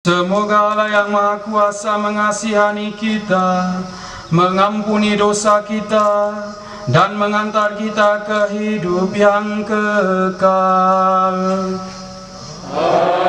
Semoga Allah yang Maha Kuasa mengasihani kita, mengampuni dosa kita, dan mengantar kita ke hidup yang kekal. Amin.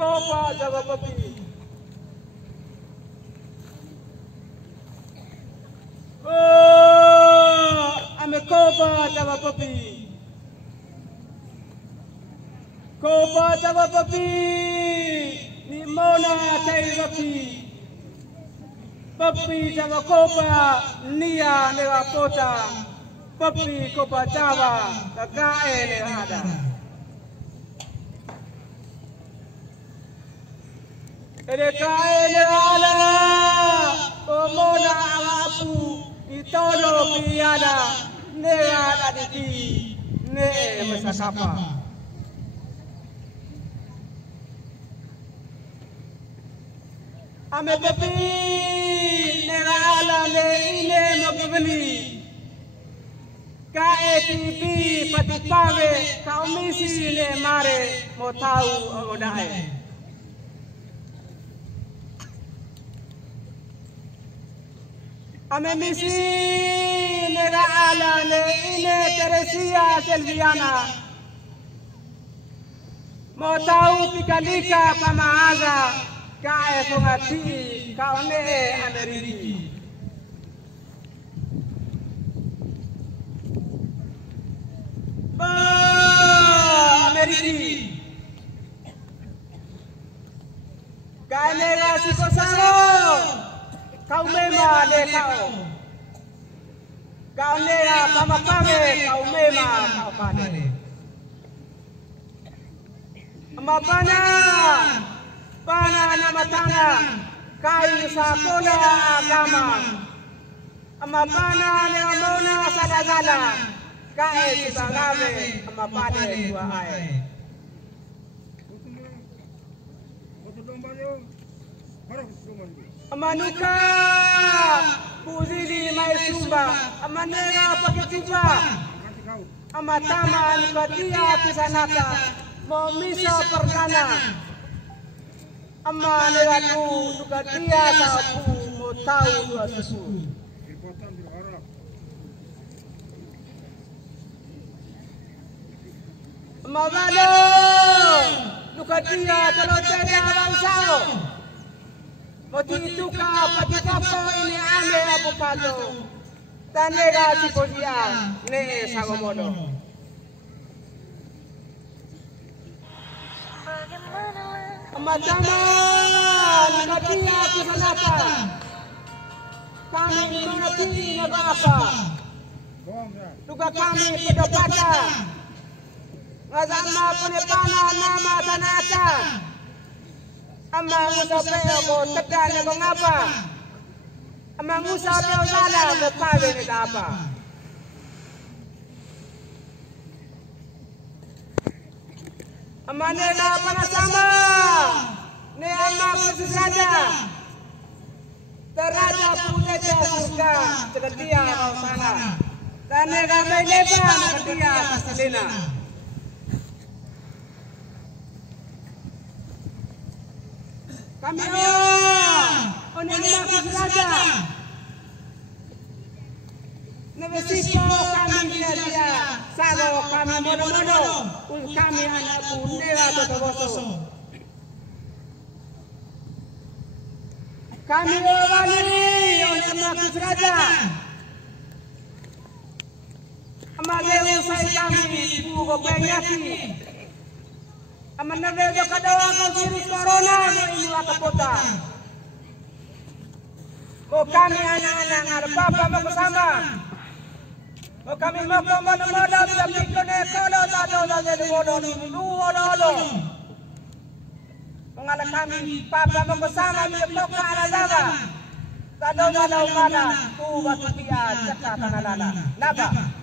Kopa Jawa Papi. Amekopa Jawa Papi. Kopa Jawa Papi. Ni Mona Tai Papi. Papi Jawa Kopa Nia Newa Kota. Papi Kopa Jawa Kakae Nehada. Edekae ala omona apu itono piada ne ada di ne mesakapa ame papi ne ala ne ine mabeni kae tipi patipave kaumisi ne mare motau odae. Ame misi nera ala ne ine Teresia Selviana mau tahu pikalika pamaaga kae songati kaone Ameriki ba Ameriki kae nera sikosaro kau mema le kau nea pamapame kau mema kau pane mapana pana namatana kai sakola agama mapana ne amona sadagala kae sibangame mapane dua ai Amanuka Puzili Mai Sumba Amanera Pakitiba Amatama Nukatia Pisanata Momisa Perkana Amanera Nukatia Tapu Motau Dua Susu Mabalo Nukatia Talotera Bangsao Motituka Patikapo ini ane abukado Tanega Siposia Ne Sagomodo Amatama Nukatia Pisanata Kami mengerti apa Tuga kami pedopata Ngazama penepana nama tanata Ama musapeo ko tagdana ko ngapa Ama musapeo sana ko pawe ni apa Ama nena panasama Ne ama kusisada Teraja punya surga Tegadia kau sana Tane ramai lepa Tegadia kasalina Kami onema kusisada Nevesiko kami dia Sago kami mono-mono Kami anak bundera Totoboso Kami wawani onema kusisada Amageo say kami Bugo penyaki Amanarega kadawa ko virus corona mo inuwa kapota. Ko kami anak-anak ngarpapa magkasama. Ko kami magkamono-mono sa pikone kolo tato sa demodo luwo-lolo. Kung anak kami papa magkasama magkaka alazaga. Tato na daw mana tuwa tupiya tsaka kanalala. Naba.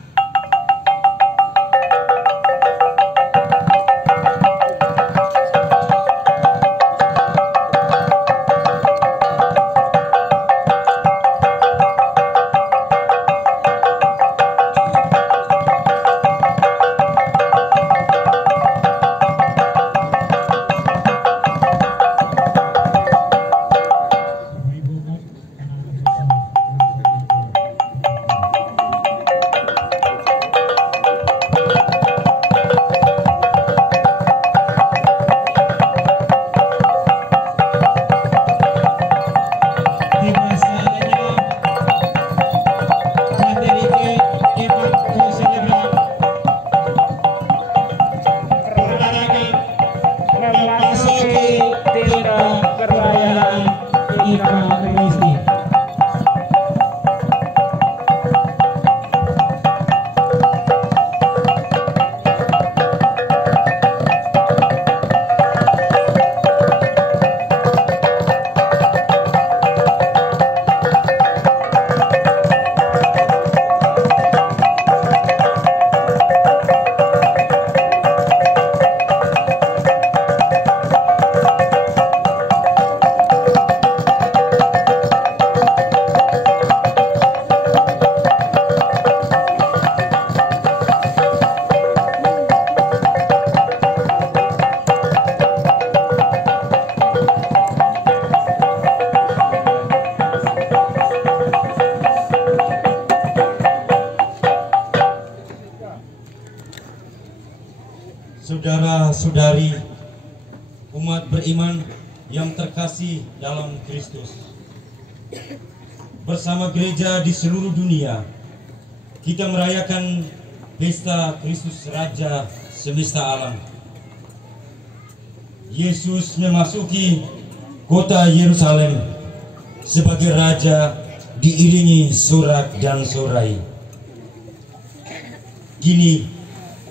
Saudara-saudari umat beriman yang terkasih dalam Kristus, bersama gereja di seluruh dunia kita merayakan pesta Kristus Raja semesta alam. Yesus memasuki kota Yerusalem sebagai Raja diiringi sorak dan sorai. Kini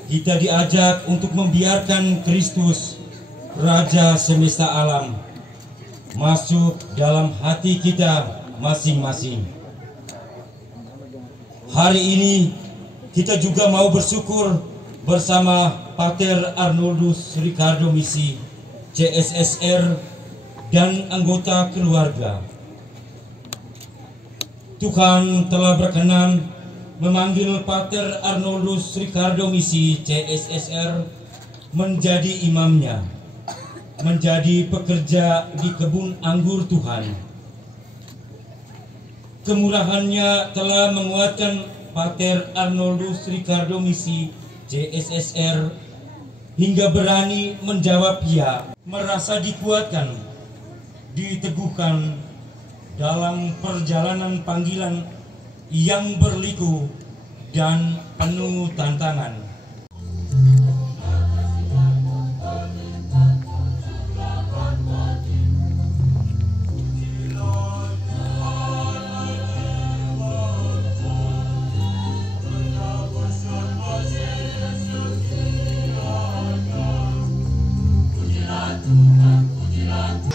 kita diajak untuk membiarkan Kristus Raja semesta alam masuk dalam hati kita masing-masing. Hari ini kita juga mau bersyukur bersama Pater Arnoldus Ricardo Misi, CSSR dan anggota keluarga Tuhan telah berkenan memanggil Pater Arnoldus Ricardo Misi CSSR menjadi imamnya, menjadi pekerja di kebun anggur Tuhan. Kemurahannya telah menguatkan Pater Arnoldus Ricardo Misi CSSR hingga berani menjawab ya, merasa dikuatkan, diteguhkan dalam perjalanan panggilan yang berliku dan penuh tantangan.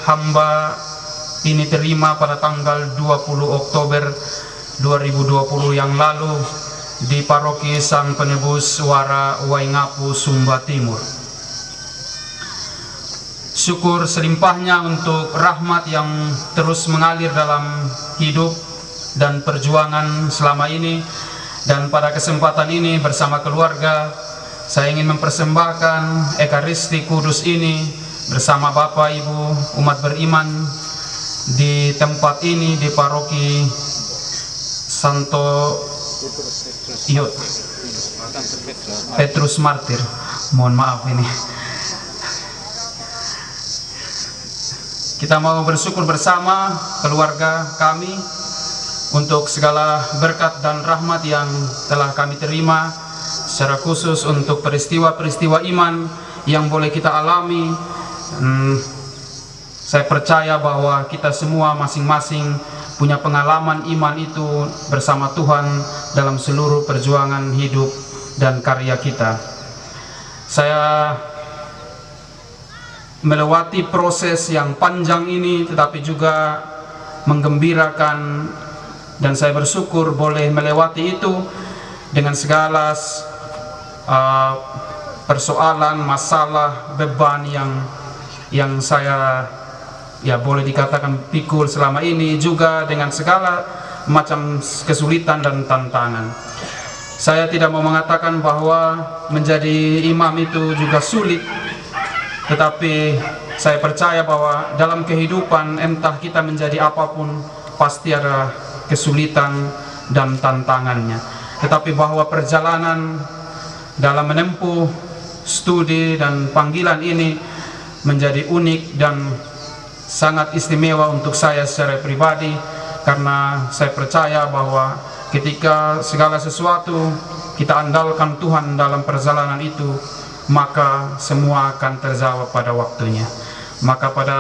Hamba ini terima pada tanggal 20 Oktober 2020 yang lalu di Paroki Sang Penebus Wara Waingapu, Sumba Timur. Syukur selimpahnya untuk rahmat yang terus mengalir dalam hidup dan perjuangan selama ini, dan pada kesempatan ini bersama keluarga saya ingin mempersembahkan Ekaristi Kudus ini bersama Bapak Ibu umat beriman di tempat ini, di Paroki Santo Petrus Martir. Mohon maaf ini. Kita mau bersyukur bersama keluarga kami untuk segala berkat dan rahmat yang telah kami terima, secara khusus untuk peristiwa-peristiwa iman yang boleh kita alami. Saya percaya bahwa kita semua masing-masing punya pengalaman iman itu bersama Tuhan dalam seluruh perjuangan hidup dan karya kita. Saya melewati proses yang panjang ini tetapi juga menggembirakan, dan saya bersyukur boleh melewati itu dengan segala persoalan, masalah, beban yang saya boleh dikatakan pikul selama ini, juga dengan segala macam kesulitan dan tantangan. Saya tidak mau mengatakan bahwa menjadi imam itu juga sulit, tetapi saya percaya bahwa dalam kehidupan entah kita menjadi apapun pasti ada kesulitan dan tantangannya. Tetapi bahwa perjalanan dalam menempuh studi dan panggilan ini menjadi unik dan sangat istimewa untuk saya secara pribadi, karena saya percaya bahwa ketika segala sesuatu kita andalkan Tuhan dalam perjalanan itu, maka semua akan terjawab pada waktunya. Maka pada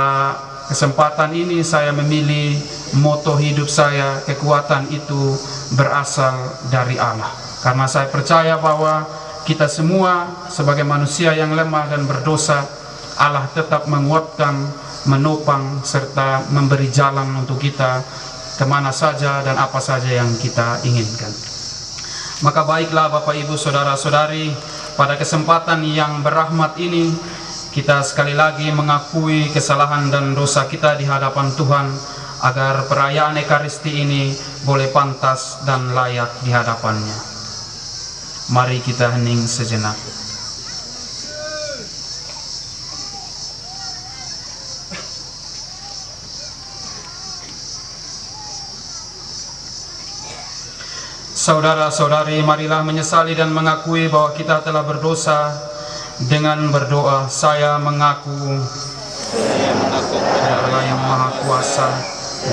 kesempatan ini saya memilih moto hidup saya, kekuatan itu berasal dari Allah, karena saya percaya bahwa kita semua sebagai manusia yang lemah dan berdosa, Allah tetap menguatkan, menopang, serta memberi jalan untuk kita kemana saja dan apa saja yang kita inginkan. Maka baiklah Bapak Ibu Saudara-saudari, pada kesempatan yang berahmat ini kita sekali lagi mengakui kesalahan dan dosa kita di hadapan Tuhan, agar perayaan Ekaristi ini boleh pantas dan layak di hadapannya. Mari kita hening sejenak. Saudara-saudari, marilah menyesali dan mengakui bahwa kita telah berdosa dengan berdoa. Saya mengaku kepada Allah yang Maha Kuasa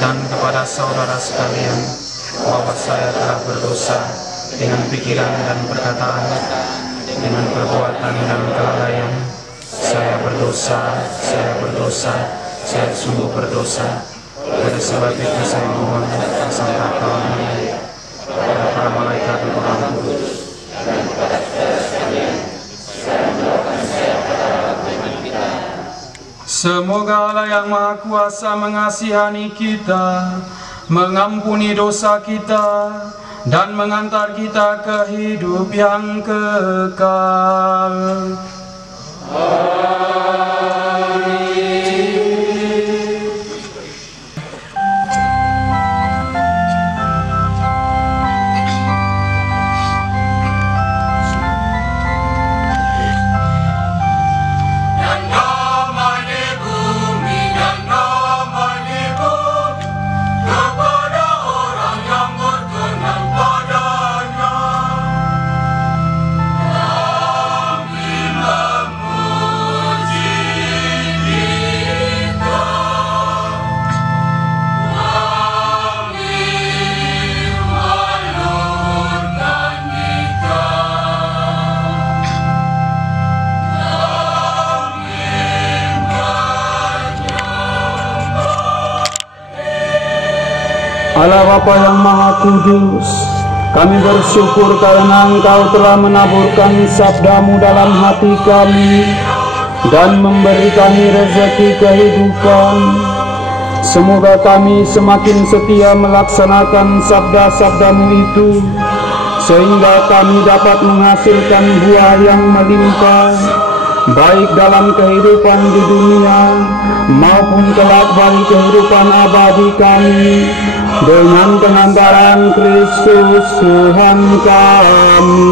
dan kepada saudara sekalian bahwa saya telah berdosa dengan pikiran dan perkataan, dengan perbuatan dan kelalaian. Saya berdosa, saya sungguh berdosa. Oleh sebab itu saya mohon Sang Bapa, para malaikat dan Roh Kudus, dan kepada saudara sekalian, saya mendoakan saya pada Tuhan kita. Semoga Allah yang Maha Kuasa mengasihani kita, mengampuni dosa kita, dan mengantar kita ke hidup yang kekal. Amin. Allah Bapa yang Maha Kudus, kami bersyukur karena Engkau telah menaburkan sabda-Mu dalam hati kami dan memberi kami rezeki kehidupan. Semoga kami semakin setia melaksanakan sabda-sabda-Mu itu, sehingga kami dapat menghasilkan buah yang melimpah, baik dalam kehidupan di dunia maupun kelak bagi kehidupan abadi kami, dengan pengantaran Kristus Tuhan kami.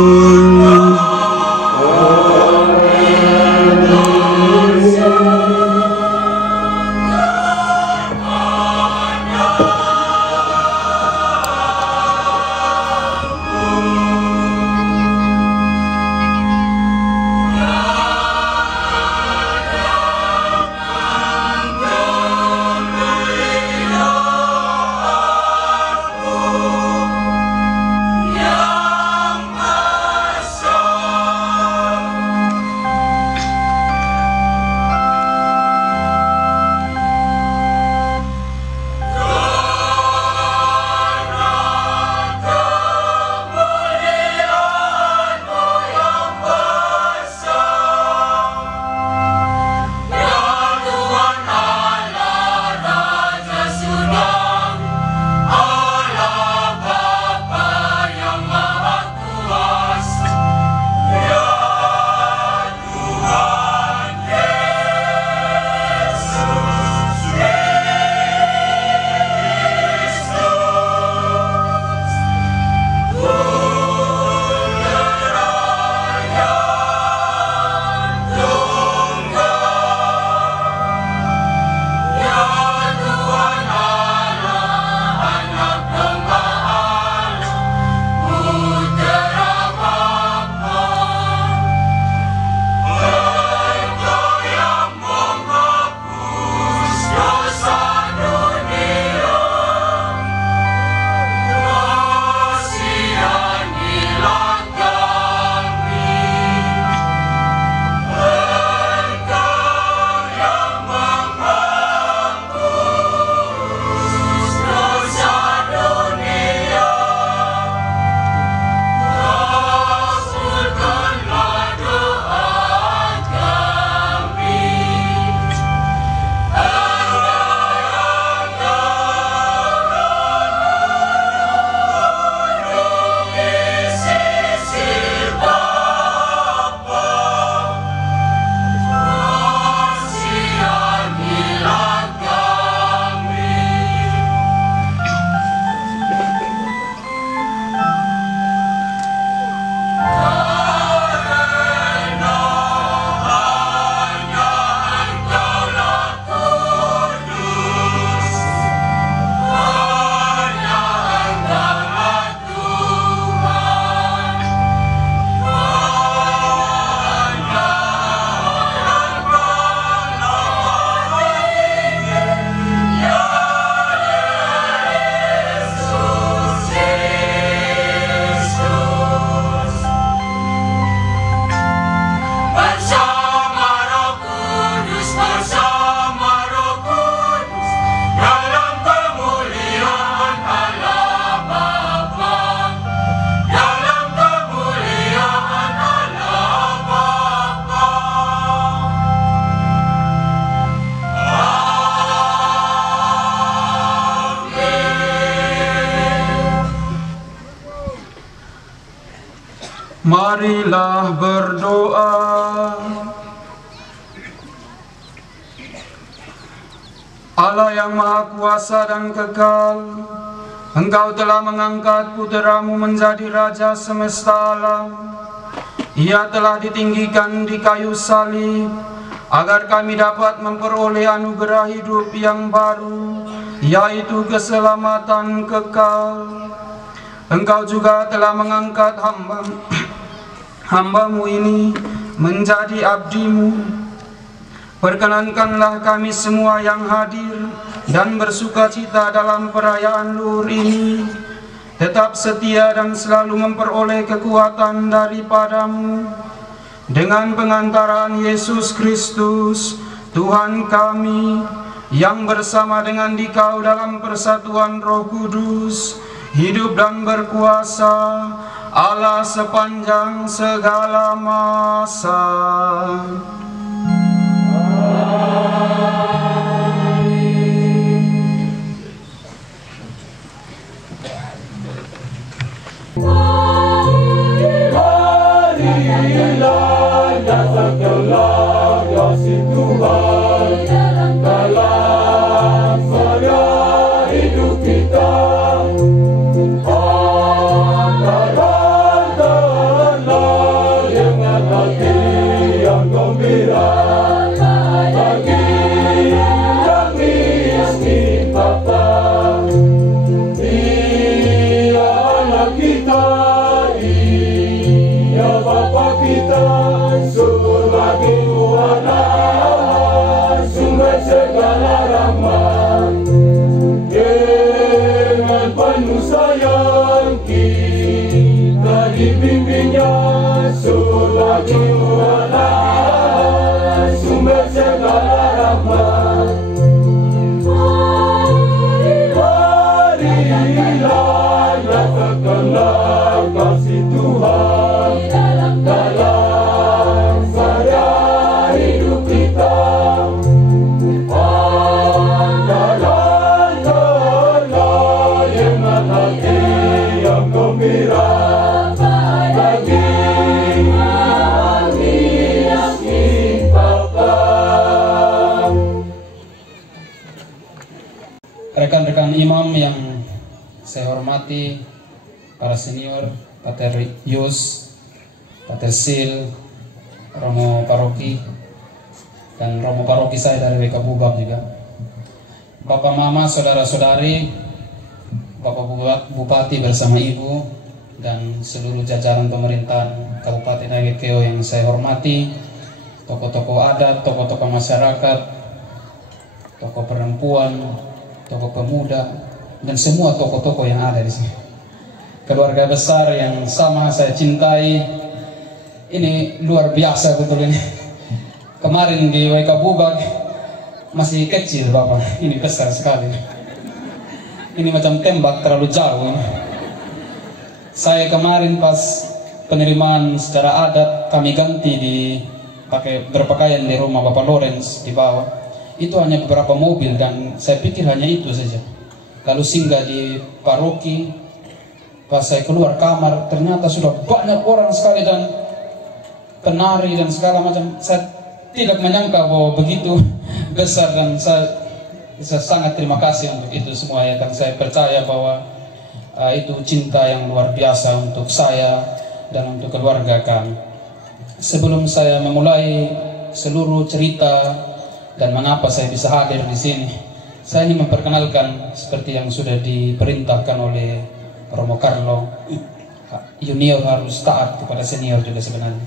Marilah berdoa. Allah yang Maha Kuasa dan Kekal, Engkau telah mengangkat Putra-Mu menjadi Raja semesta alam. Ia telah ditinggikan di kayu salib, agar kami dapat memperoleh anugerah hidup yang baru, yaitu keselamatan kekal. Engkau juga telah mengangkat hamba-Mu ini menjadi abdi-Mu. Perkenankanlah kami semua yang hadir dan bersukacita dalam perayaan luhur ini, tetap setia dan selalu memperoleh kekuatan daripada-Mu, dengan pengantaran Yesus Kristus, Tuhan kami, yang bersama dengan Dikau dalam persatuan Roh Kudus, hidup dan berkuasa, Allah sepanjang segala masa. Marilah nyatakanlah kasih Tuhan dalam karya hidup kita. Angkatkanlah dengan hati yang gembira bagi yang miskin Bapa. Dia anak kita, Dia Bapa kita, surga di Allah, sumber segala rahmat. Dengan penuh sayang kita dibimbingnya, surga di Allah, sumber segala rahmat. Marilah nyatakanlah kasih Tuhan dalam karya hidup kita. Angkatkanlah dengan hati yang gembira bagi yang miskin Bapa. Rekan-rekan imam yang saya hormati, para senior, Pater Yus, Pater Sil, Romo Paroki, dan Romo Paroki saya dari WK Bubak juga, Bapak Mama, Saudara-saudari, Bapak Bupati bersama Ibu, dan seluruh jajaran pemerintahan Kabupaten Nagekeo yang saya hormati, tokoh-tokoh adat, tokoh-tokoh masyarakat, tokoh perempuan, tokoh pemuda, dan semua tokoh-tokoh yang ada di sini. Keluarga besar yang sama saya cintai, ini luar biasa betul ini. Kemarin di WK Bubak masih kecil Bapak, ini besar sekali. Ini macam tembak terlalu jauh. Saya kemarin pas penerimaan secara adat kami ganti di berpakaian di rumah Bapak Lorenz di bawah. Itu hanya beberapa mobil dan saya pikir hanya itu saja. Lalu singgah di paroki, pas saya keluar kamar ternyata sudah banyak orang sekali dan penari dan segala macam. Saya tidak menyangka bahwa begitu besar dan saya sangat terima kasih untuk itu semua ya. Dan saya percaya bahwa itu cinta yang luar biasa untuk saya dan untuk keluarga kami. Sebelum saya memulai seluruh cerita dan mengapa saya bisa hadir di sini, saya ingin memperkenalkan seperti yang sudah diperintahkan oleh Romo Carlo, junior harus taat kepada senior juga sebenarnya.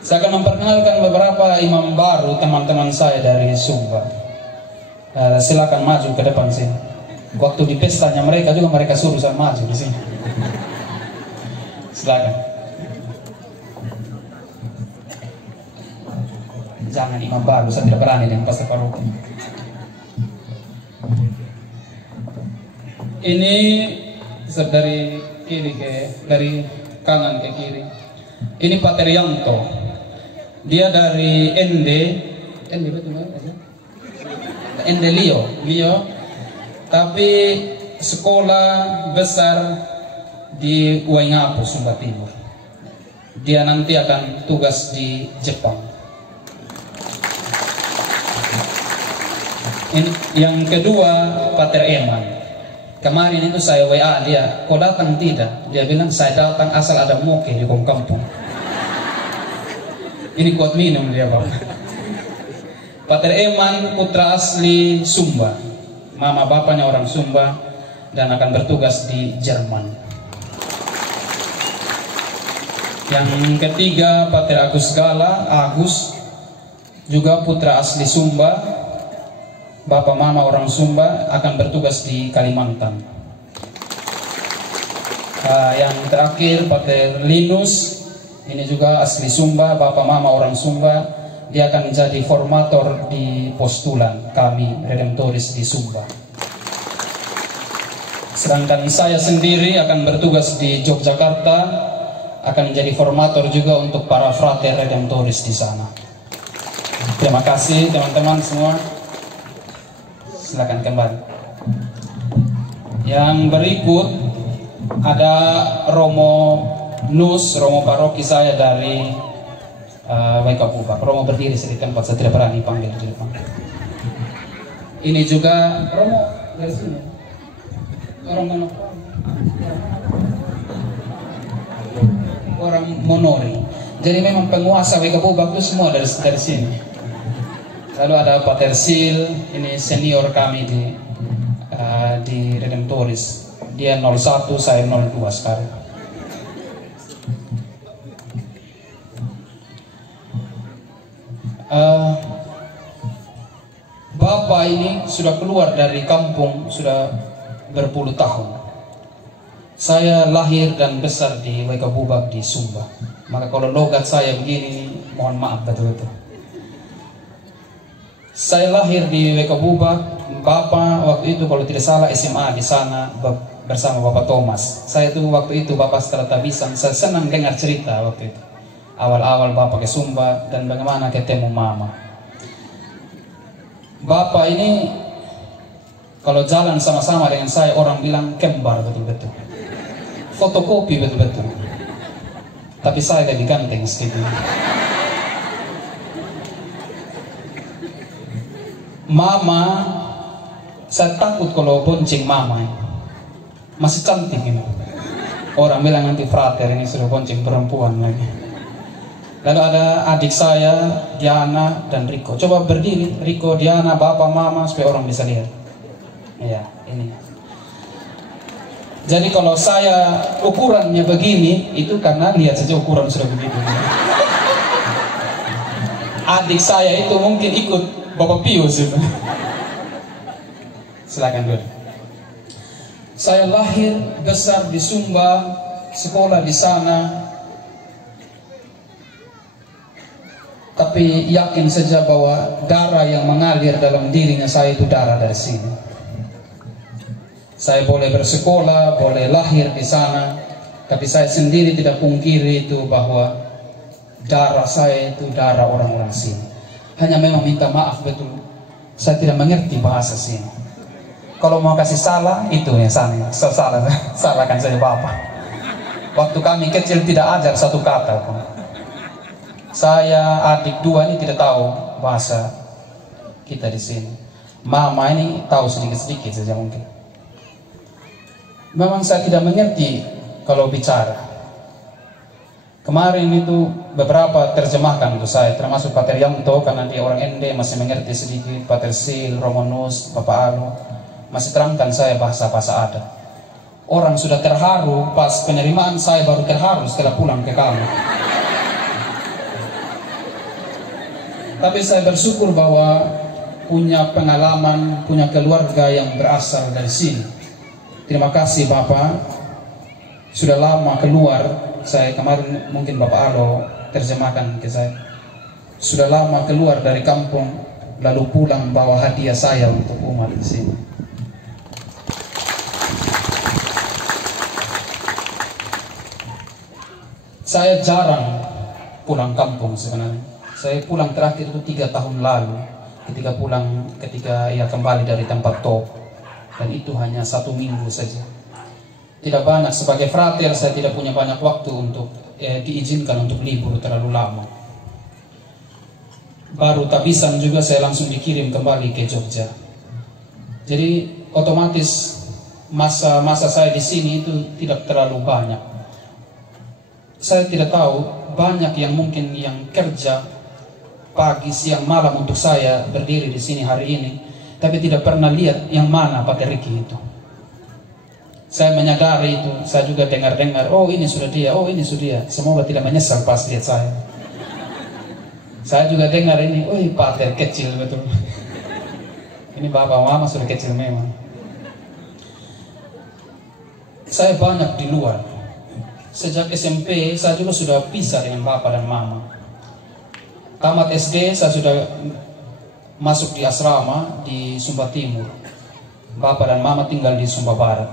Saya akan memperkenalkan beberapa imam baru teman-teman saya dari Sumba. Silakan maju ke depan sini. Waktu di pestanya mereka juga mereka suruh saya maju di sini. Silakan. Jangan imam baru, saya tidak berani dengan pastor paroki. Ini dari kiri dari kanan ke kiri. Ini Pater Yanto. Dia dari ND Lio. Tapi sekolah besar di Waingapu, Sumba Timur. Dia nanti akan tugas di Jepang. Yang kedua Pater Eman. Kemarin itu saya WA dia, kau datang tidak? Dia bilang saya datang asal ada moke di kampung. Ini kuat minum dia Bapak. Pater Eman putra asli Sumba, mama bapaknya orang Sumba dan akan bertugas di Jerman. Yang ketiga Pater Agus Gala, Agus juga putra asli Sumba. Bapak mama orang Sumba akan bertugas di Kalimantan. Yang terakhir Pater Linus, ini juga asli Sumba, bapak mama orang Sumba Dia akan menjadi formator di postulan kami Redemptoris di Sumba. Sedangkan saya sendiri akan bertugas di Yogyakarta, akan menjadi formator juga untuk para frater Redemptoris di sana. Terima kasih teman-teman semua. Silakan kembali. Yang berikut ada Romo Nus, Romo paroki saya dari Waikabubak. Romo berdiri sedikit tempat, saya tidak berani panggil di depan. Ini juga Romo dari sini. Orang Monori. Jadi memang penguasa Waikabubak itu semua dari sini. Lalu ada Pater Sil, ini senior kami di Redemptoris. Dia 01, saya 02 sekarang. Bapak ini sudah keluar dari kampung sudah berpuluh tahun. Saya lahir dan besar di Waikabubak di Sumba. Maka kalau logat saya begini, mohon maaf betul-betul. Saya lahir di Waikabubak. Bapak waktu itu kalau tidak salah SMA di sana bersama Bapak Thomas. Saya tuh waktu itu Bapak Stratabisan. Saya senang dengar cerita waktu itu. Awal-awal Bapak ke Sumba dan bagaimana ketemu Mama. Bapak ini kalau jalan sama-sama dengan saya, orang bilang kembar betul-betul. Fotokopi betul-betul. Tapi saya lebih ganteng sedikit. Mama, saya takut kalau bonceng Mama ini. Masih cantik ini. Orang bilang nanti frater ini sudah bonceng perempuan lagi. Lalu ada adik saya, Diana dan Riko. Coba berdiri, Riko, Diana, Bapak, Mama, supaya orang bisa lihat. Ya, ini. Jadi kalau saya ukurannya begini, itu karena lihat saja ukuran sudah begitu. Adik saya itu mungkin ikut Bapak Pius itu. Silakan dulu. Saya lahir besar di Sumba, sekolah di sana. Tapi yakin saja bahwa darah yang mengalir dalam dirinya saya itu darah dari sini. Saya boleh bersekolah, boleh lahir di sana, tapi saya sendiri tidak pungkiri itu bahwa darah saya itu darah orang-orang sini. Hanya memang minta maaf betul, saya tidak mengerti bahasa sini. Kalau mau kasih salah, itu yang salah, salahkan saya Bapak. Waktu kami kecil tidak ajar satu kata pun. Saya adik dua ini tidak tahu bahasa kita di sini. Mama ini tahu sedikit-sedikit saja mungkin. Memang saya tidak mengerti kalau bicara. Kemarin itu beberapa terjemahkan untuk saya, termasuk Pater Yanto karena dia orang Ende masih mengerti sedikit. Pater Sil, Romanus, Bapak Alo masih terangkan saya bahasa-bahasa adat. Orang sudah terharu pas penerimaan, saya baru terharu setelah pulang ke kamar. Tapi saya bersyukur bahwa punya pengalaman, punya keluarga yang berasal dari sini. Terima kasih Bapak, sudah lama keluar. Saya kemarin mungkin Bapak Alo terjemahkan ke saya. Sudah lama keluar dari kampung, lalu pulang bawa hadiah saya untuk umat di sini. Saya jarang pulang kampung sebenarnya. Saya pulang terakhir itu 3 tahun lalu, ketika ia kembali dari tempat top, dan itu hanya 1 minggu saja. Tidak banyak, sebagai frater saya tidak punya banyak waktu untuk diizinkan untuk libur terlalu lama. Baru tabisan juga saya langsung dikirim kembali ke Jogja. Jadi otomatis masa saya di sini itu tidak terlalu banyak. Saya tidak tahu, banyak yang mungkin yang kerja pagi, siang, malam untuk saya berdiri di sini hari ini, tapi tidak pernah lihat yang mana Pater Riki itu. Saya menyadari itu, saya juga dengar-dengar, oh ini sudah dia, oh ini sudah dia. Semoga tidak menyesal pas lihat saya. Saya juga dengar ini, oh Pater kecil betul. Ini Bapak Mama sudah kecil memang. Saya banyak di luar. Sejak SMP saya juga sudah pisah dengan Bapak dan Mama. tamat SD saya sudah masuk di asrama di Sumba Timur. Bapak dan mama tinggal di Sumba Barat.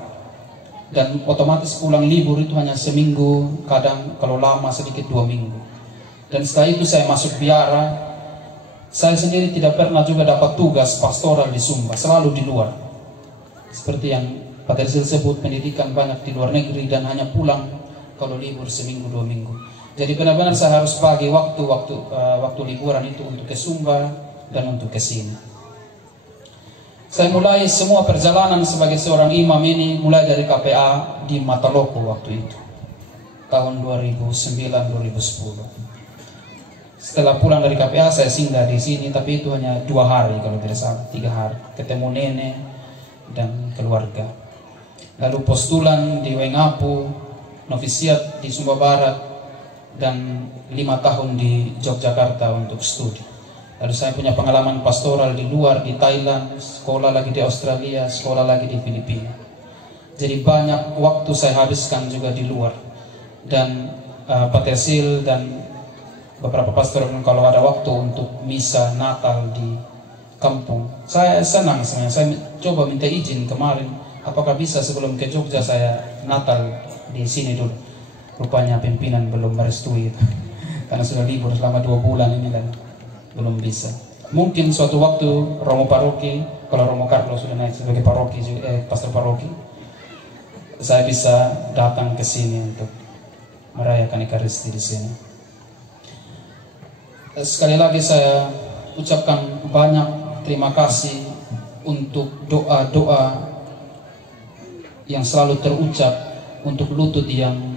Dan otomatis pulang libur itu hanya seminggu, kadang kalau lama sedikit 2 minggu. Dan setelah itu saya masuk biara. Saya sendiri tidak pernah juga dapat tugas pastoral di Sumba, selalu di luar. Seperti yang Pak Terzil sebut, pendidikan banyak di luar negeri dan hanya pulang kalau libur seminggu 2 minggu. Jadi benar-benar saya harus bagi waktu liburan itu untuk ke Sumba dan untuk ke sini. Saya mulai semua perjalanan sebagai seorang imam ini mulai dari KPA di Mataloko waktu itu, tahun 2009-2010. Setelah pulang dari KPA saya singgah di sini, tapi itu hanya 2 hari kalau tidak salah, 3 hari. Ketemu nenek dan keluarga. Lalu postulan di Wengapu, novisiat di Sumba Barat, dan 5 tahun di Yogyakarta untuk studi. Lalu saya punya pengalaman pastoral di luar, di Thailand, sekolah lagi di Australia, sekolah lagi di Filipina. Jadi banyak waktu saya habiskan juga di luar. Dan Pak Terzil dan beberapa pastor kalau ada waktu untuk misa Natal di kampung, saya senang sebenarnya. Saya coba minta izin kemarin, apakah bisa sebelum ke Jogja saya Natal di sini dulu. Rupanya pimpinan belum merestui itu, karena sudah libur selama 2 bulan ini dan belum bisa. Mungkin suatu waktu Romo Paroki, kalau Romo Carlo sudah naik sebagai paroki, pastor paroki, saya bisa datang ke sini untuk merayakan Ekaristi di sini. Sekali lagi saya ucapkan banyak terima kasih untuk doa-doa yang selalu terucap, untuk lutut yang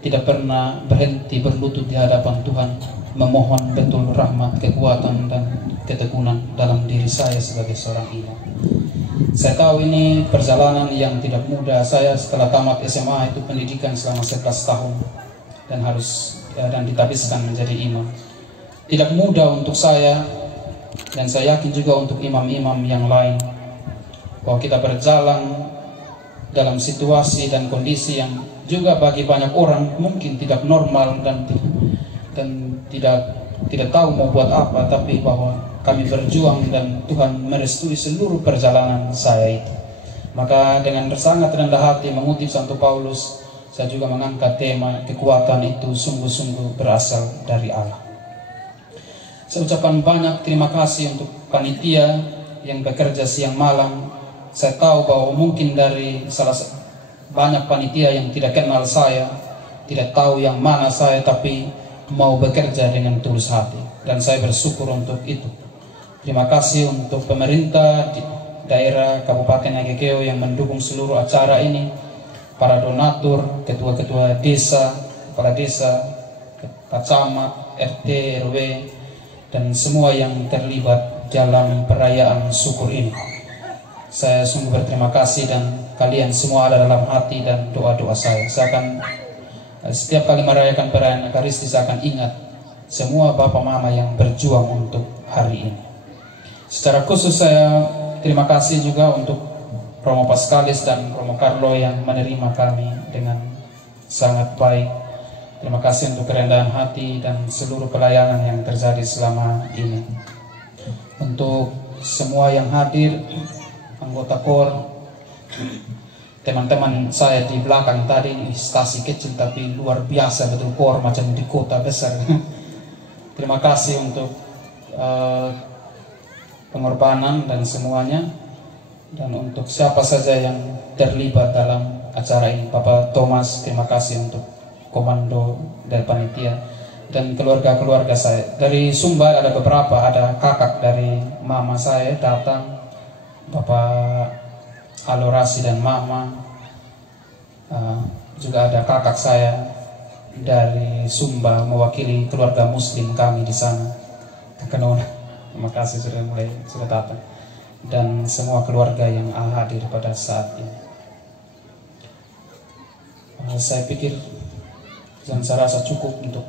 tidak pernah berhenti berlutut di hadapan Tuhan, memohon betul rahmat, kekuatan dan ketekunan dalam diri saya sebagai seorang imam. Saya tahu ini perjalanan yang tidak mudah. Saya setelah tamat SMA itu pendidikan selama 11 tahun dan ditabiskan menjadi imam. Tidak mudah untuk saya, dan saya yakin juga untuk imam-imam yang lain, bahwa kita berjalan dalam situasi dan kondisi yang juga bagi banyak orang mungkin tidak normal dan tidak tahu mau buat apa, tapi bahwa kami berjuang dan Tuhan merestui seluruh perjalanan saya itu. Maka dengan sangat rendah hati mengutip Santo Paulus, saya juga mengangkat tema kekuatan itu sungguh-sungguh berasal dari Allah. Saya ucapkan banyak terima kasih untuk panitia yang bekerja siang malam. Saya tahu bahwa mungkin dari banyak panitia yang tidak kenal saya, tidak tahu yang mana saya, tapi mau bekerja dengan tulus hati. Dan saya bersyukur untuk itu. Terima kasih untuk pemerintah di daerah Kabupaten Nagekeo yang mendukung seluruh acara ini, para donatur, ketua-ketua desa, kepala desa, camat, RT, RW, dan semua yang terlibat dalam perayaan syukur ini. Saya sungguh berterima kasih dan kalian semua ada dalam hati dan doa-doa saya. Saya akan setiap kali merayakan perayaan Ekaristi saya akan ingat semua bapak mama yang berjuang untuk hari ini. Secara khusus saya terima kasih juga untuk Romo Paskalis dan Romo Carlo yang menerima kami dengan sangat baik. Terima kasih untuk kerendahan hati dan seluruh pelayanan yang terjadi selama ini. Untuk semua yang hadir, anggota KOR, teman-teman saya di belakang tadi, stasi kecil tapi luar biasa betul, KOR macam di kota besar. Terima kasih untuk pengorbanan dan semuanya. Dan untuk siapa saja yang terlibat dalam acara ini, Bapak Thomas, terima kasih untuk komando dari panitia dan keluarga-keluarga saya. Dari Sumba ada beberapa, ada kakak dari mama saya datang, Bapak Alorasi dan mama, juga ada kakak saya dari Sumba mewakili keluarga muslim kami di sana, Kakak Nona. Terima kasih sudah datang, dan semua keluarga yang hadir pada saat ini. Saya pikir dan saya rasa cukup untuk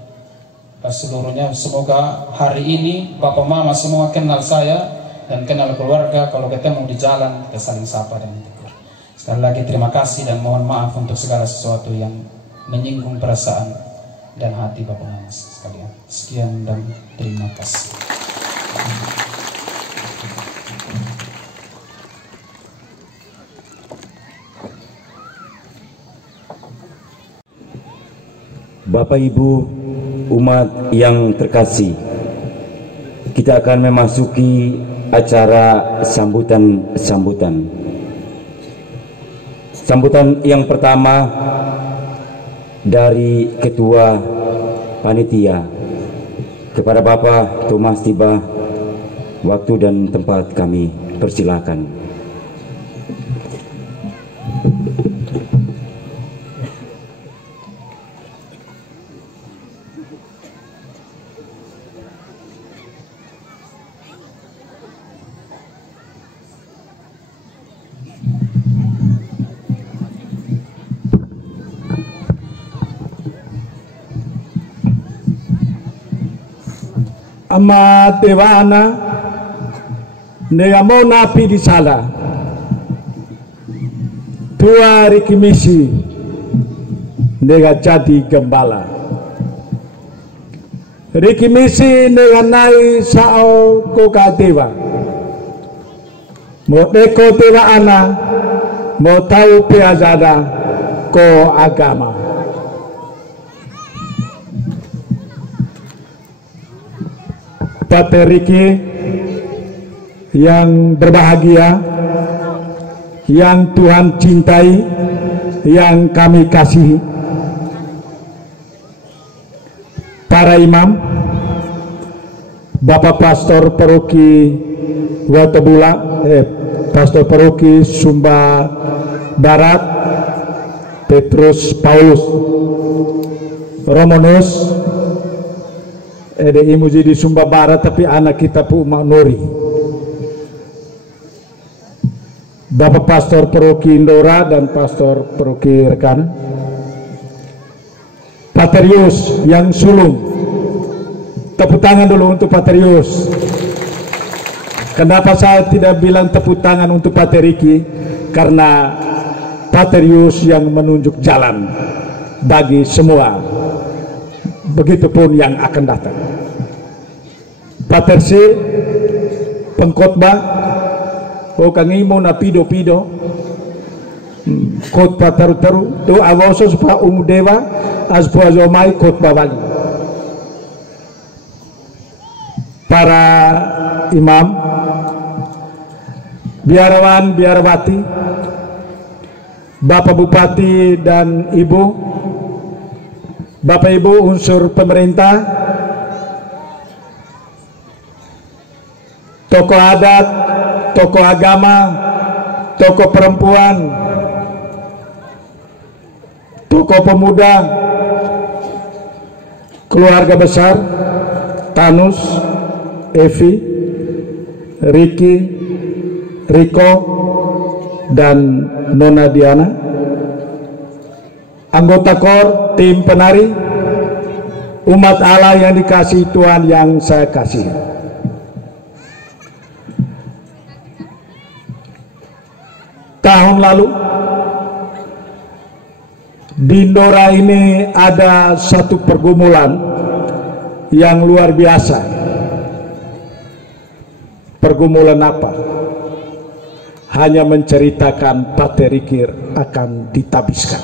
seluruhnya. Semoga hari ini Bapak Mama semua kenal saya dan kenal keluarga. Kalau ketemu di jalan kita saling sapa dan tegur. Sekali lagi terima kasih dan mohon maaf untuk segala sesuatu yang menyinggung perasaan dan hati Bapak Mama sekalian. Sekian dan terima kasih. Bapak Ibu umat yang terkasih, kita akan memasuki acara sambutan yang pertama dari Ketua Panitia. Kepada Bapak Thomas Tiba, waktu dan tempat kami persilakan. Ama tewana negamona pidisala tua rikimisi nega jadi gembala rikimisi neganai sao koka dewa mo deko dewa ana mo tahu piazada ko agama. Pater Ricky yang berbahagia, yang Tuhan cintai, yang kami kasihi, para imam, Bapak Pastor Paroki Watobula, Pastor Paroki Sumba Barat, Petrus Paulus Romanus, Imuji di Sumba Barat, tapi anak kita pu Mak Nori. Bapak Pastor Paroki Indora dan Pastor Paroki Rekan, Pater Yus yang sulung. Tepuk tangan dulu untuk Pater Yus. Kenapa saya tidak bilang tepuk tangan untuk Pater Ricky? Karena Pater Yus yang menunjuk jalan bagi semua, begitupun yang akan datang. Pater C pengkhotbah, kangimo na pido-pido, khotbah taru-taru, tu awoso supaya dewa, as puazomai khotbah bali. Para imam, biarawan, biarawati, Bapak Bupati dan Ibu, Bapak Ibu unsur pemerintah, tokoh adat, tokoh agama, tokoh perempuan, tokoh pemuda, keluarga besar, Tanus, Evi, Ricky, Riko, dan Nona Diana, anggota KOR, tim penari, umat Allah yang dikasihi Tuhan yang saya kasih. Tahun lalu di Indora ini ada satu pergumulan yang luar biasa. Pergumulan apa? Hanya menceritakan Pater Ricky akan ditabiskan.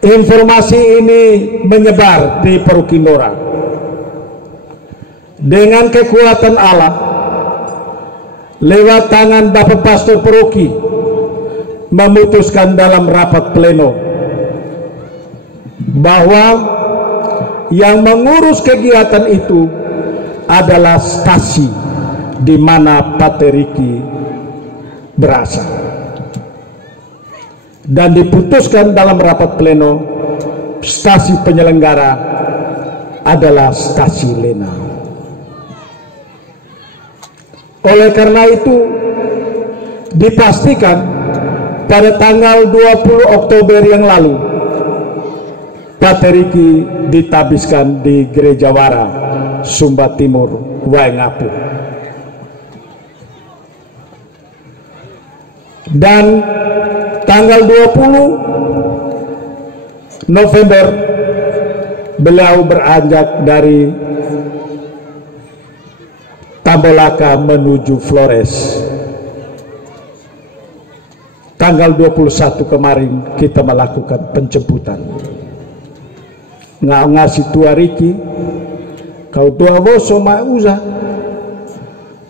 Informasi ini menyebar di Paroki Indora. Dengan kekuatan Allah, lewat tangan Bapak Pastor Paroki memutuskan dalam rapat pleno bahwa yang mengurus kegiatan itu adalah stasi di mana Pater Ricky berasal, dan diputuskan dalam rapat pleno stasi penyelenggara adalah stasi Lena. Oleh karena itu dipastikan pada tanggal 20 Oktober yang lalu Pater Ricky ditabiskan di Gereja Wara, Sumba Timur, Waingapu. Dan tanggal 20 November beliau beranjak dari Tambolaka menuju Flores. Tanggal 21 kemarin kita melakukan penjemputan. Ngasih tua Riki, kau tua boso ma uza,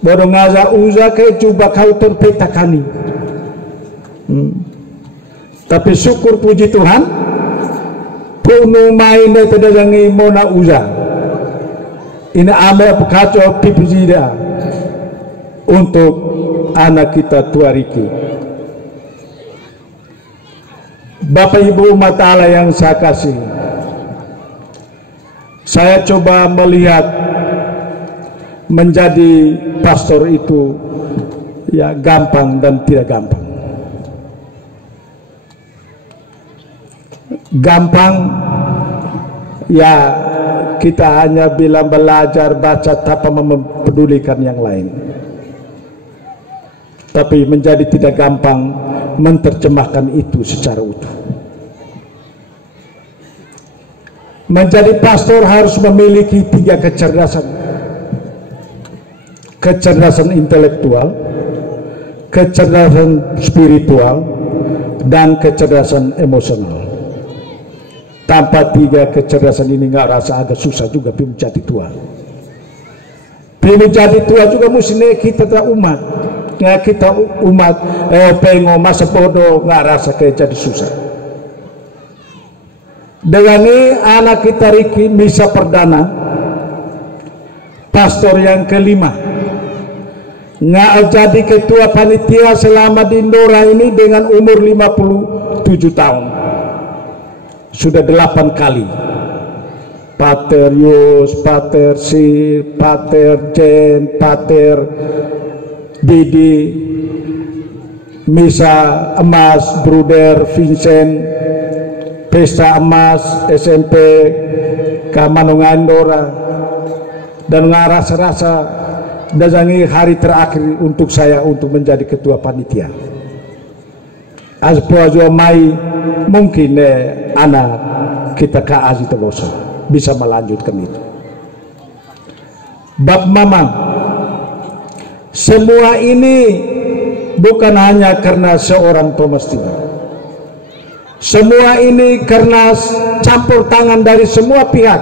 baru ngaza uza ke coba kau terpetakani. Tapi syukur puji Tuhan, puno main itu dadangi mona uza. Ini ame kacau pipizida untuk anak kita tua Riki. Bapak Ibu umat Allah yang saya kasih, saya coba melihat menjadi pastor itu ya gampang dan tidak gampang. Gampang ya kita hanya bilang belajar baca tanpa mempedulikan yang lain. Tapi menjadi tidak gampang menerjemahkan itu secara utuh. Menjadi pastor harus memiliki 3 kecerdasan. Kecerdasan intelektual, kecerdasan spiritual, dan kecerdasan emosional. Tanpa 3 kecerdasan ini nggak rasa agak susah juga menjadi tua. Menjadi tua juga mesti kita tak umat. Nggak kita umat pengo masa bodoh nggak rasa kayak jadi susah. Dengan ini anak kita Riki misa perdana, pastor yang kelima, nggak jadi ketua panitia selama di Ndora ini dengan umur 57 tahun. Sudah 8 kali. Pater Yus, Pater Sir, Pater Jen, Pater Didi, misa emas Bruder Vincent, pesta emas SMP Kamanungan Ndora, dan ngerasa-rasa datangi hari terakhir untuk saya untuk menjadi ketua panitia. Aspoajo mai mungkin anak kita ke Azi Teboso bisa melanjutkan itu. Bab mama, semua ini bukan hanya karena seorang Thomas Tiba. Semua ini karena campur tangan dari semua pihak.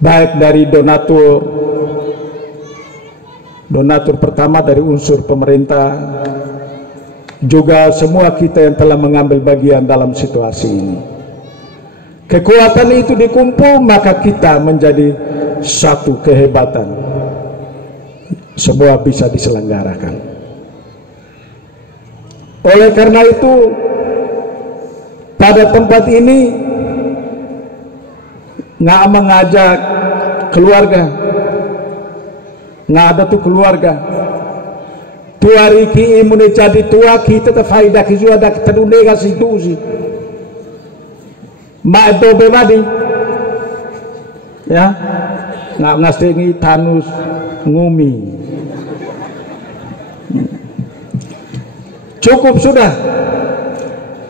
Baik dari donatur pertama dari unsur pemerintah, juga semua kita yang telah mengambil bagian dalam situasi ini. Kekuatan itu dikumpul, maka kita menjadi satu kehebatan. Semua bisa diselenggarakan. Oleh karena itu, pada tempat ini nggak mengajak keluarga, nggak ada tuh keluarga. Tua Riki imun jadi tua kita terfaidah kita ada terundega situasi. Mak itu bebadi, ya nggak ngastengi tanus ngumi. Cukup sudah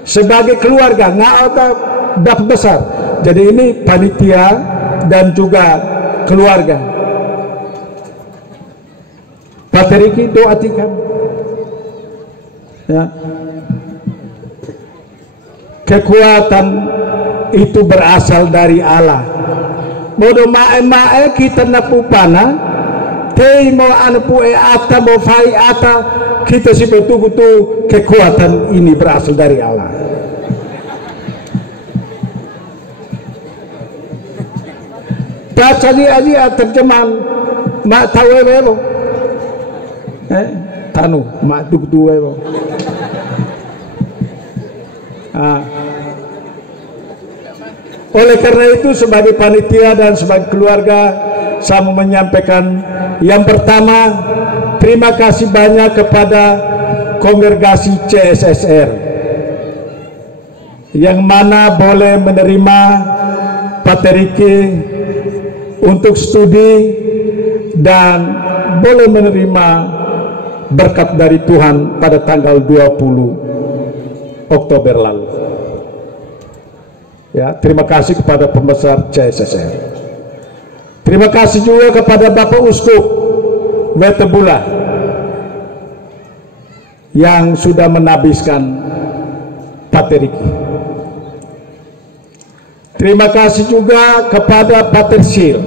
sebagai keluarga, nggak ada dapat besar. Jadi ini panitia dan juga keluarga. Pater Riki doatikan, ya. Kekuatan itu berasal dari Allah. Bodoh mae kita napupana, tei mau anapu ata mau fai ata. Kita sih betul-betul kekuatan ini berasal dari Allah. Tak jadi aja terjemahan mak tahu ebo, tanu mak duk ebo. Oleh karena itu sebagai panitia dan sebagai keluarga saya mau menyampaikan yang pertama, terima kasih banyak kepada kongregasi CSSR yang mana boleh menerima Pater Riki untuk studi dan boleh menerima berkat dari Tuhan pada tanggal 20 Oktober lalu. Ya, terima kasih kepada pembesar CSSR. Terima kasih juga kepada Bapak Uskup Wetebula yang sudah menabiskan Pater Riki. Terima kasih juga kepada Pater Sil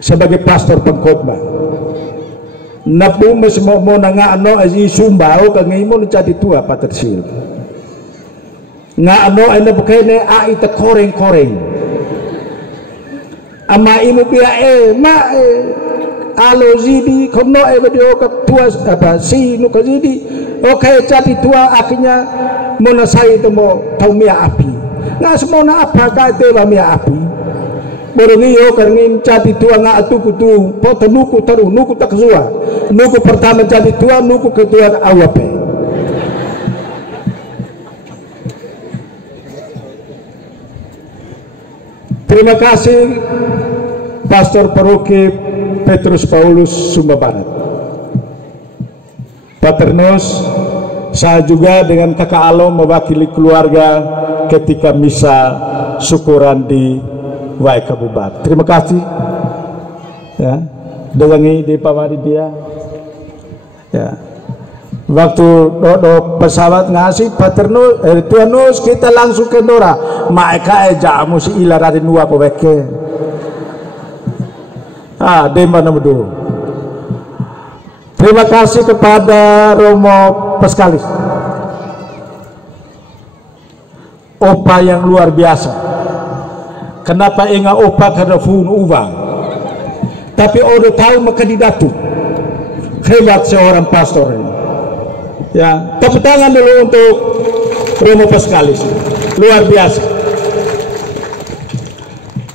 sebagai pastor pengkhotbah. Napu mesmo mo nangano aji sumbao kangi mo jadi tua Pater Sil. Nga ano ay napakene ai ta koreng-koreng. Ama imu pia alo zidi kono video ka tua apa si nu ka zidi okay jadi tua akhirnya mona sai to mo tau mia api. Nga semua na apa ka te ba mia api. Borongio karngin jadi tua nga atuku tu poto nuku taru nuku takzua. Nuku pertama jadi tua, nuku kedua awape. Terima kasih Pastor Paroki Petrus Paulus Sumba Barat. Paternus, saya juga dengan kakak Alo mewakili keluarga ketika misa syukuran di Wai Kabupaten. Terima kasih. Ya, dengangi di pamari dia. Ya. Waktu do pesawat ngasih Paternus, Tuanus kita langsung ke Nora. Maika jamu si ilar ada nuwa poweke. Demba nomor 2. Terima kasih kepada Romo Peskalis. Opa yang luar biasa. Kenapa enggak opa karena fun uang? Tapi udah tahu maka didatu. Hebat seorang pastor ini. Ya, tepuk tangan dulu untuk Romo Peskalis. Luar biasa.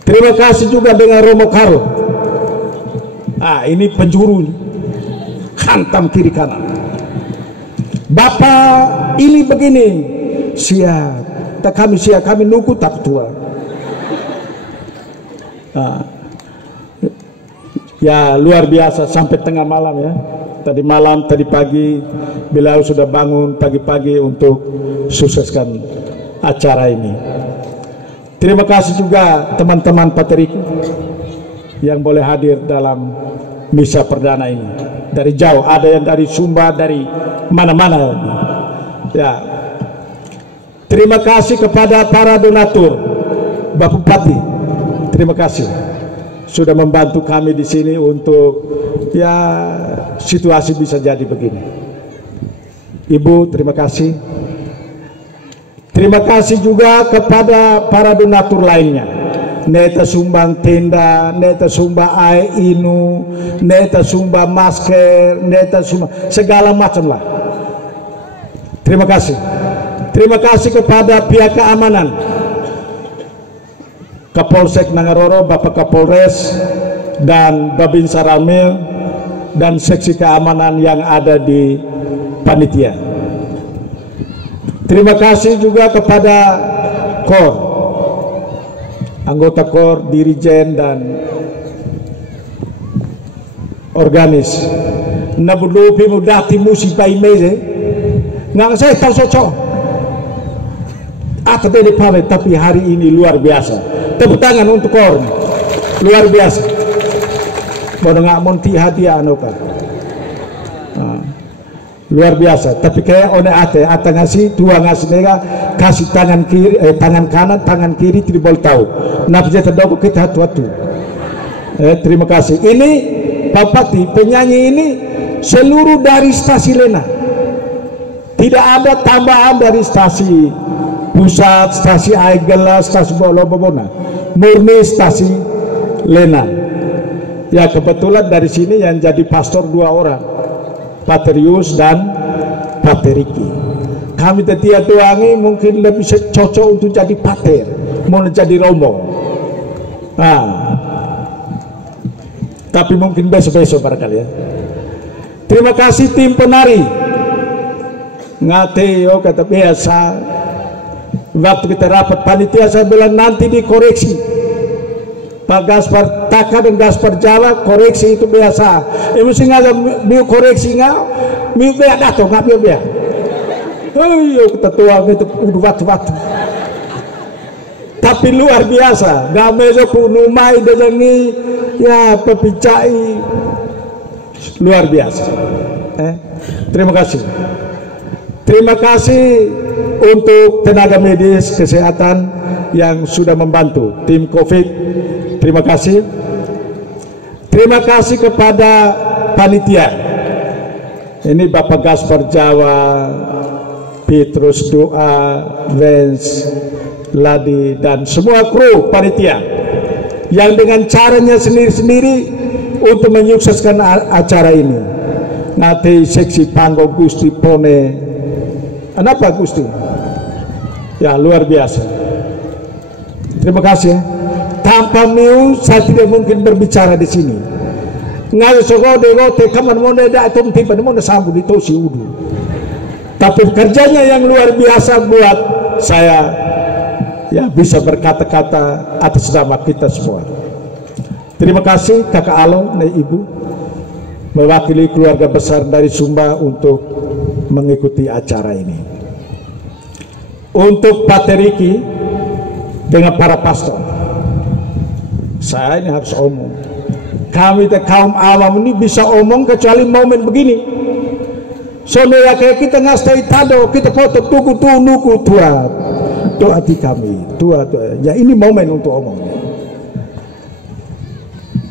Terima kasih juga dengan Romo Karl. Ini penjuru hantam kiri kanan. Bapak ini begini, siap kami nunggu tak tua. Ya luar biasa sampai tengah malam ya. Tadi pagi beliau sudah bangun pagi-pagi untuk sukseskan acara ini. Terima kasih juga teman-teman Pater Riki yang boleh hadir dalam misa perdana ini. Dari jauh, ada yang dari Sumba, dari mana-mana. Ya. Terima kasih kepada para donatur, Bapak Bupati. Terima kasih sudah membantu kami di sini untuk ya situasi bisa jadi begini. Ibu, terima kasih. Terima kasih juga kepada para donatur lainnya. Neta sumbang tenda, neta sumbang air inu, neta sumbang masker, neta sumbang segala macam lah. Terima kasih. Terima kasih kepada pihak keamanan, Kapolsek Nangaroro, Bapak Kapolres dan Babinsa Ramil dan seksi keamanan yang ada di panitia. Terima kasih juga kepada KOR, anggota KOR, dirijen dan organis. Nabulupi mudati musibah imeze, ngang saya tahu cocok. Aku tidak pamit, tapi hari ini luar biasa. Tepuk tangan untuk KOR, luar biasa. Bodoh nggak monti hadiah anoka. Luar biasa, tapi kayak one ate ngasih dua ngasih mereka kasih tangan kiri tangan kanan tangan kiri tidak boleh tahu nafsu terdogo kita hatu-hatu. Terima kasih. Ini Pak Pati penyanyi ini seluruh dari stasi Lena, tidak ada tambahan dari stasi pusat, stasi Aigela, stasi Bolobobona, murni stasi Lena. Ya kebetulan dari sini yang jadi pastor 2 orang, Pater Yus dan Pater Riki. Kami tetia tuangi mungkin lebih cocok untuk jadi pater, mau jadi romo. Tapi mungkin besok-besok barangkali ya. Terima kasih tim penari. Ngate kata biasa. Waktu kita rapat panitia saya bilang nanti dikoreksi. Pak Gaspar Taka dan Gaspar Jawa koreksi itu biasa. Mesti ngajak biu koreksi nggak, biu biar datang nggak biu biar. Ayo ketua itu udah waktu. Tapi luar biasa, nggak mezo punumai dengangi ya pepicai luar biasa. Terima kasih. Terima kasih untuk tenaga medis kesehatan yang sudah membantu tim COVID. Terima kasih. Terima kasih kepada panitia. Ini Bapak Gaspar Jawa, Petrus Doa, Vance, Ladi, dan semua kru panitia yang dengan caranya sendiri-sendiri untuk menyukseskan acara ini. Nanti seksi panggung Gusti Pone. Kenapa Gusti? Ya luar biasa. Terima kasih. Tanpa miu saya tidak mungkin berbicara di sini. Ngai sogode gote kamar monde da tom tiba monde sambut itu si udu. Tapi kerjanya yang luar biasa buat saya ya bisa berkata-kata atas nama kita semua. Terima kasih Kakak Alo dan Ibu mewakili keluarga besar dari Sumba untuk mengikuti acara ini. Untuk Pak Teriki dengan para pastor, saya ini harus omong. Kami kaum awam ini bisa omong kecuali momen begini. Soalnya ya kayak kita ngastai tado, kita foto tuku nuku tua hati kami tua. Ya ini momen untuk omong.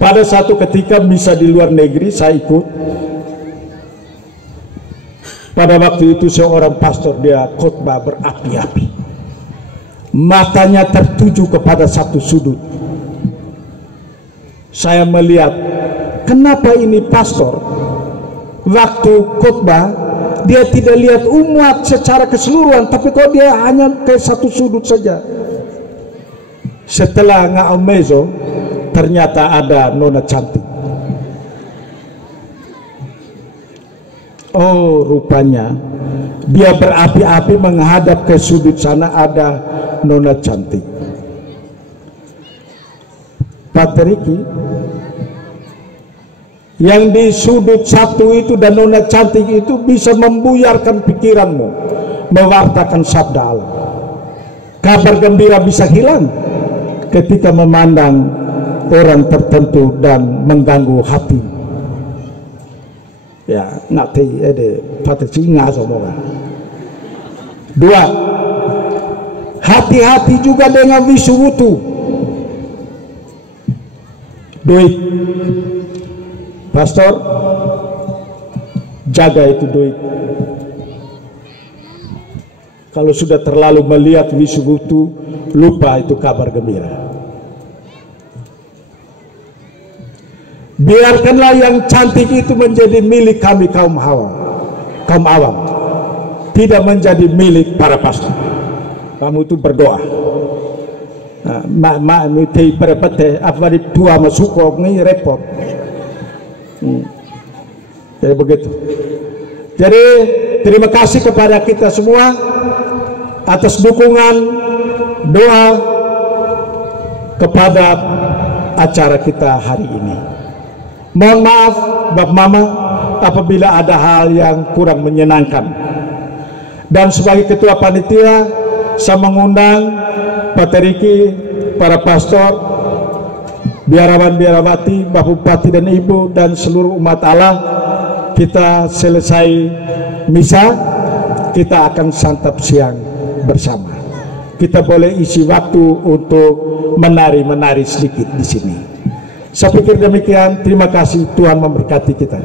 Pada satu ketika bisa di luar negeri saya ikut. Pada waktu itu seorang pastor dia khotbah berapi-api. Matanya tertuju kepada satu sudut. Saya melihat kenapa ini pastor waktu khotbah dia tidak lihat umat secara keseluruhan, tapi kok dia hanya ke satu sudut saja. Setelah ngaomezo ternyata ada nona cantik. Oh rupanya dia berapi-api menghadap ke sudut sana ada nona cantik. Pak Teriki yang di sudut satu itu dan nona cantik itu bisa membuyarkan pikiranmu, mewartakan sabda Allah. Kabar gembira bisa hilang ketika memandang orang tertentu dan mengganggu hati. Ya, nanti ada patri nggak semua. Dua, hati-hati juga dengan wisuwutu. Duit, pastor, jaga itu duit. Kalau sudah terlalu melihat wisuwutu, lupa itu kabar gembira. Biarkanlah yang cantik itu menjadi milik kami kaum awam, tidak menjadi milik para pastor. Kamu itu berdoa. Mak miti perepete apa di tua masuk ini repot. Jadi begitu. Jadi terima kasih kepada kita semua atas dukungan doa kepada acara kita hari ini. Mohon maaf Bapak Mama apabila ada hal yang kurang menyenangkan. Dan sebagai ketua panitia saya mengundang Pak Teriki, para pastor, biarawan-biarawati, Bapak Bupati dan Ibu dan seluruh umat Allah. Kita selesai misa, kita akan santap siang bersama. Kita boleh isi waktu untuk menari-menari sedikit di sini. Saya pikir demikian. Terima kasih, Tuhan memberkati kita.